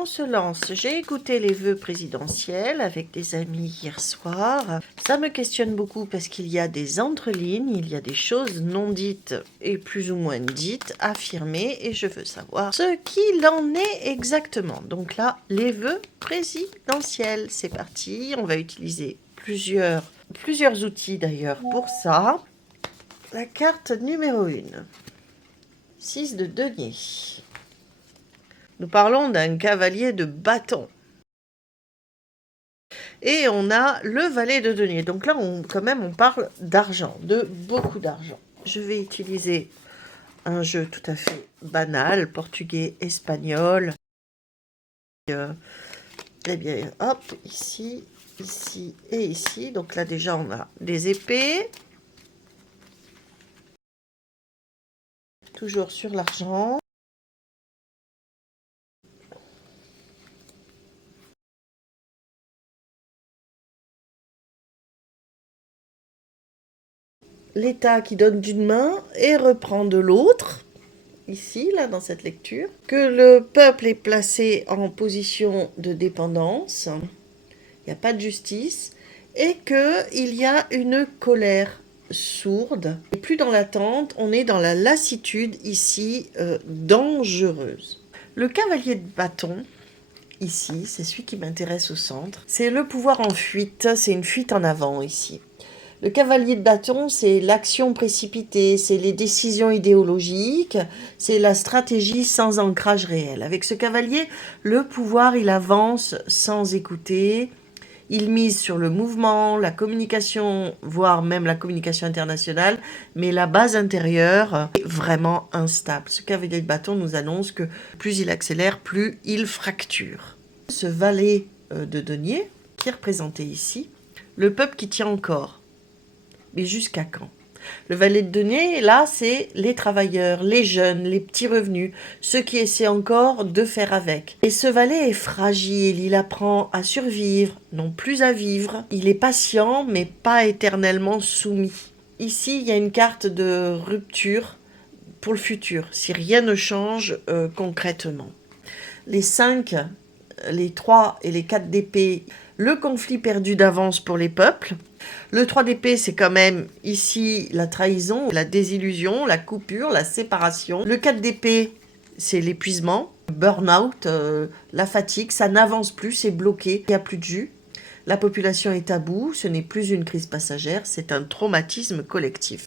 On se lance. J'ai écouté les vœux présidentiels avec des amis hier soir. Ça me questionne beaucoup parce qu'il y a des entrelignes, il y a des choses non dites et plus ou moins dites, affirmées, et je veux savoir ce qu'il en est exactement. Donc là, les vœux présidentiels, c'est parti. On va utiliser plusieurs outils d'ailleurs pour ça. La carte numéro 1. 6 de denier. Nous parlons d'un cavalier de bâton. Et on a le valet de denier. Donc là, quand même, on parle d'argent, de beaucoup d'argent. Je vais utiliser un jeu tout à fait banal, portugais, espagnol. Eh bien, hop, ici, ici et ici. Donc là, déjà, on a des épées. Toujours sur l'argent. L'État qui donne d'une main et reprend de l'autre, ici, là, dans cette lecture. Que le peuple est placé en position de dépendance, il n'y a pas de justice, et qu'il y a une colère sourde. Et plus dans l'attente, on est dans la lassitude, ici, dangereuse. Le cavalier de bâton, ici, c'est celui qui m'intéresse au centre. C'est le pouvoir en fuite, c'est une fuite en avant, ici. Le cavalier de bâton, c'est l'action précipitée, c'est les décisions idéologiques, c'est la stratégie sans ancrage réel. Avec ce cavalier, le pouvoir, il avance sans écouter, il mise sur le mouvement, la communication, voire même la communication internationale, mais la base intérieure est vraiment instable. Ce cavalier de bâton nous annonce que plus il accélère, plus il fracture. Ce valet de denier, qui est représenté ici, le peuple qui tient encore. Mais jusqu'à quand? Le valet de denier, là, c'est les travailleurs, les jeunes, les petits revenus, ceux qui essaient encore de faire avec. Et ce valet est fragile, il apprend à survivre, non plus à vivre. Il est patient, mais pas éternellement soumis. Ici, il y a une carte de rupture pour le futur, si rien ne change concrètement. Les 5, les 3 et les 4 d'épée, le conflit perdu d'avance pour les peuples. Le 3 d'épée, c'est quand même ici la trahison, la désillusion, la coupure, la séparation. Le 4 d'épée, c'est l'épuisement, le burn-out, la fatigue, ça n'avance plus, c'est bloqué, il n'y a plus de jus. La population est à bout, ce n'est plus une crise passagère, c'est un traumatisme collectif.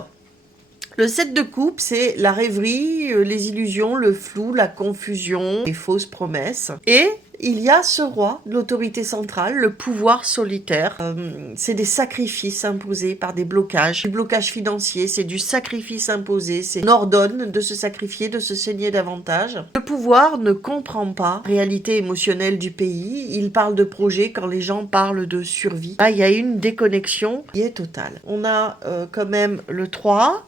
Le 7 de coupe, c'est la rêverie, les illusions, le flou, la confusion, les fausses promesses. Et il y a ce roi de l'autorité centrale, le pouvoir solitaire. C'est des sacrifices imposés par des blocages. Du blocage financier, c'est du sacrifice imposé. On ordonne de se sacrifier, de se saigner davantage. Le pouvoir ne comprend pas la réalité émotionnelle du pays. Il parle de projet quand les gens parlent de survie. Là, il y a une déconnexion qui est totale. On a quand même le 3.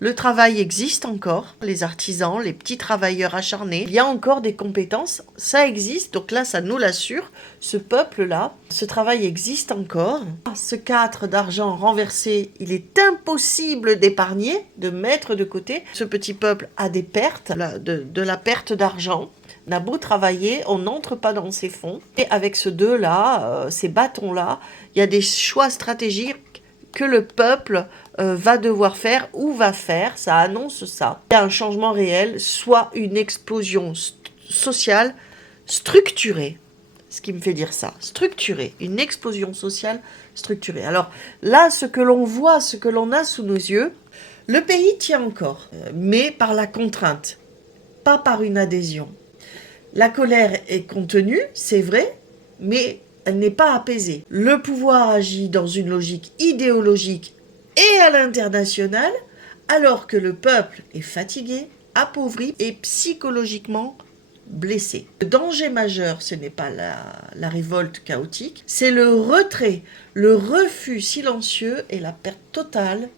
Le travail existe encore, les artisans, les petits travailleurs acharnés. Il y a encore des compétences, ça existe, donc là ça nous l'assure, ce peuple-là, ce travail existe encore. Ce 4 d'argent renversé, il est impossible d'épargner, de mettre de côté. Ce petit peuple a des pertes, de la perte d'argent. On a beau travailler, on n'entre pas dans ses fonds. Et avec ce 2-là, ces bâtons-là, il y a des choix stratégiques que le peuple va devoir faire ou va faire, ça annonce ça. Il y a un changement réel, soit une explosion sociale structurée. Ce qui me fait dire ça, structurée, une explosion sociale structurée. Alors là, ce que l'on voit, ce que l'on a sous nos yeux, le pays tient encore, mais par la contrainte, pas par une adhésion. La colère est contenue, c'est vrai, mais elle n'est pas apaisée. Le pouvoir agit dans une logique idéologique et à l'international, alors que le peuple est fatigué, appauvri et psychologiquement blessé. Le danger majeur, ce n'est pas la révolte chaotique, c'est le retrait, le refus silencieux et la perte totale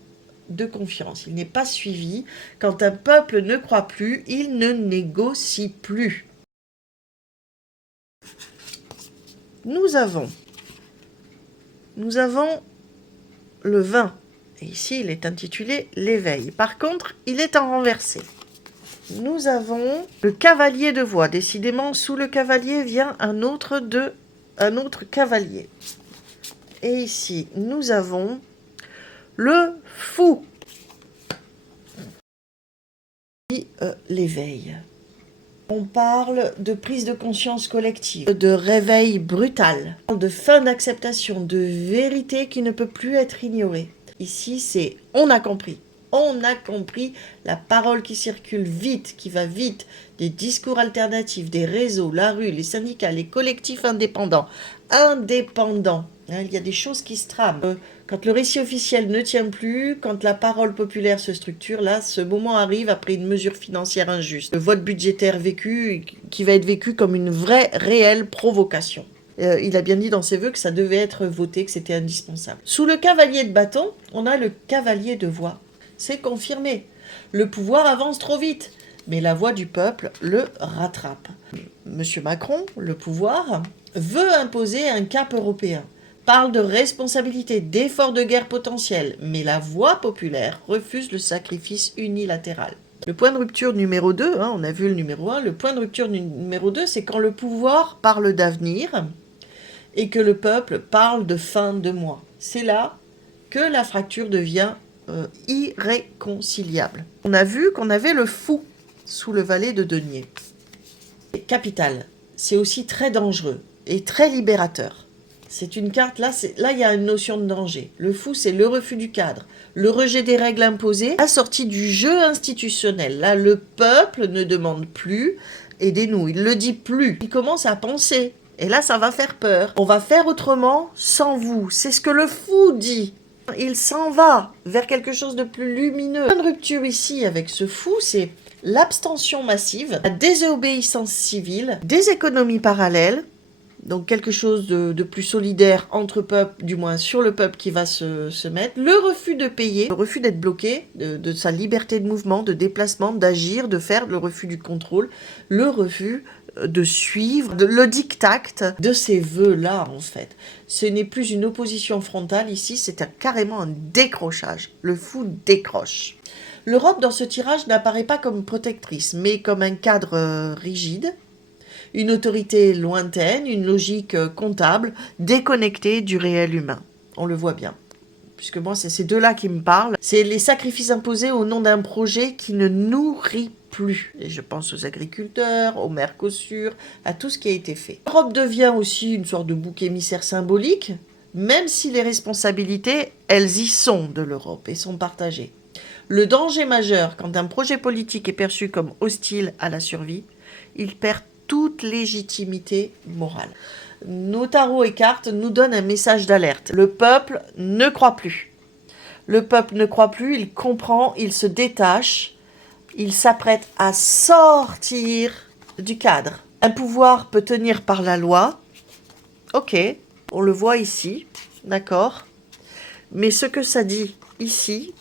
de confiance. Il n'est pas suivi. Quand un peuple ne croit plus, il ne négocie plus. Nous avons le 20. Et ici, il est intitulé l'éveil. Par contre, il est en renversé. nous avons le cavalier de voix. Décidément, sous le cavalier vient un autre cavalier. Et ici, nous avons le fou. L'éveil. On parle de prise de conscience collective, de réveil brutal, de fin d'acceptation, de vérité qui ne peut plus être ignorée. Ici, c'est « on a compris ». On a compris la parole qui circule vite, qui va vite, des discours alternatifs, des réseaux, la rue, les syndicats, les collectifs indépendants. Indépendants, hein, il y a des choses qui se trament. Quand le récit officiel ne tient plus, quand la parole populaire se structure, là, ce moment arrive après une mesure financière injuste. Le vote budgétaire vécu, qui va être vécu comme une vraie, réelle provocation. Il a bien dit dans ses vœux que ça devait être voté, que c'était indispensable. Sous le cavalier de bâton, on a le cavalier de voix. C'est confirmé. Le pouvoir avance trop vite, mais la voix du peuple le rattrape. Monsieur Macron, le pouvoir, veut imposer un cap européen, parle de responsabilité, d'efforts de guerre potentiels, mais la voix populaire refuse le sacrifice unilatéral. Le point de rupture numéro 2, on a vu le numéro 1, le point de rupture numéro 2, c'est quand le pouvoir parle d'avenir et que le peuple parle de fin de mois. C'est là que la fracture devient irréconciliable. On a vu qu'on avait le fou sous le valet de denier. Capital, c'est aussi très dangereux et très libérateur. C'est une carte, là il y a une notion de danger. Le fou, c'est le refus du cadre, le rejet des règles imposées, la sortie du jeu institutionnel. Là, le peuple ne demande plus « aidez-nous », il ne le dit plus. Il commence à penser, et là, ça va faire peur. On va faire autrement sans vous. C'est ce que le fou dit. Il s'en va vers quelque chose de plus lumineux. Une rupture ici avec ce fou, c'est l'abstention massive, la désobéissance civile, des économies parallèles, donc quelque chose de plus solidaire entre peuples, du moins sur le peuple qui va se mettre, le refus de payer, le refus d'être bloqué, de sa liberté de mouvement, de déplacement, d'agir, de faire, le refus du contrôle, le refus de suivre, le diktat de ces vœux-là, en fait. Ce n'est plus une opposition frontale ici, c'est carrément un décrochage. Le fou décroche. L'Europe, dans ce tirage, n'apparaît pas comme protectrice, mais comme un cadre rigide, une autorité lointaine, une logique comptable, déconnectée du réel humain. On le voit bien. Puisque moi, c'est ces deux-là qui me parlent. C'est les sacrifices imposés au nom d'un projet qui ne nourrit plus. Et je pense aux agriculteurs, au Mercosur, à tout ce qui a été fait. L'Europe devient aussi une sorte de bouc émissaire symbolique, même si les responsabilités, elles y sont de l'Europe et sont partagées. Le danger majeur, quand un projet politique est perçu comme hostile à la survie, il perd toute légitimité morale. Nos tarots et cartes nous donnent un message d'alerte. Le peuple ne croit plus. Le peuple ne croit plus, il comprend, il se détache, il s'apprête à sortir du cadre. Un pouvoir peut tenir par la loi, ok, on le voit ici, d'accord, mais ce que ça dit ici,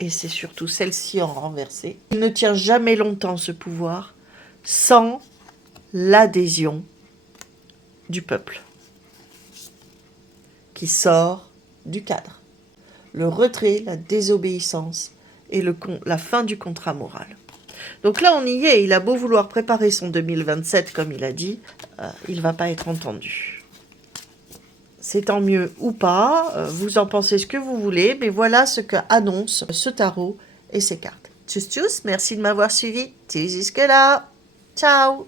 et c'est surtout celle-ci en renversé, il ne tient jamais longtemps ce pouvoir sans l'adhésion du peuple qui sort du cadre. Le retrait, la désobéissance et la fin du contrat moral. Donc là, on y est. Il a beau vouloir préparer son 2027, comme il a dit, il ne va pas être entendu. C'est tant mieux ou pas, vous en pensez ce que vous voulez, mais voilà ce qu'annonce ce tarot et ses cartes. Tchuss tchuss, merci de m'avoir suivi. Tchuss jusque là. Ciao.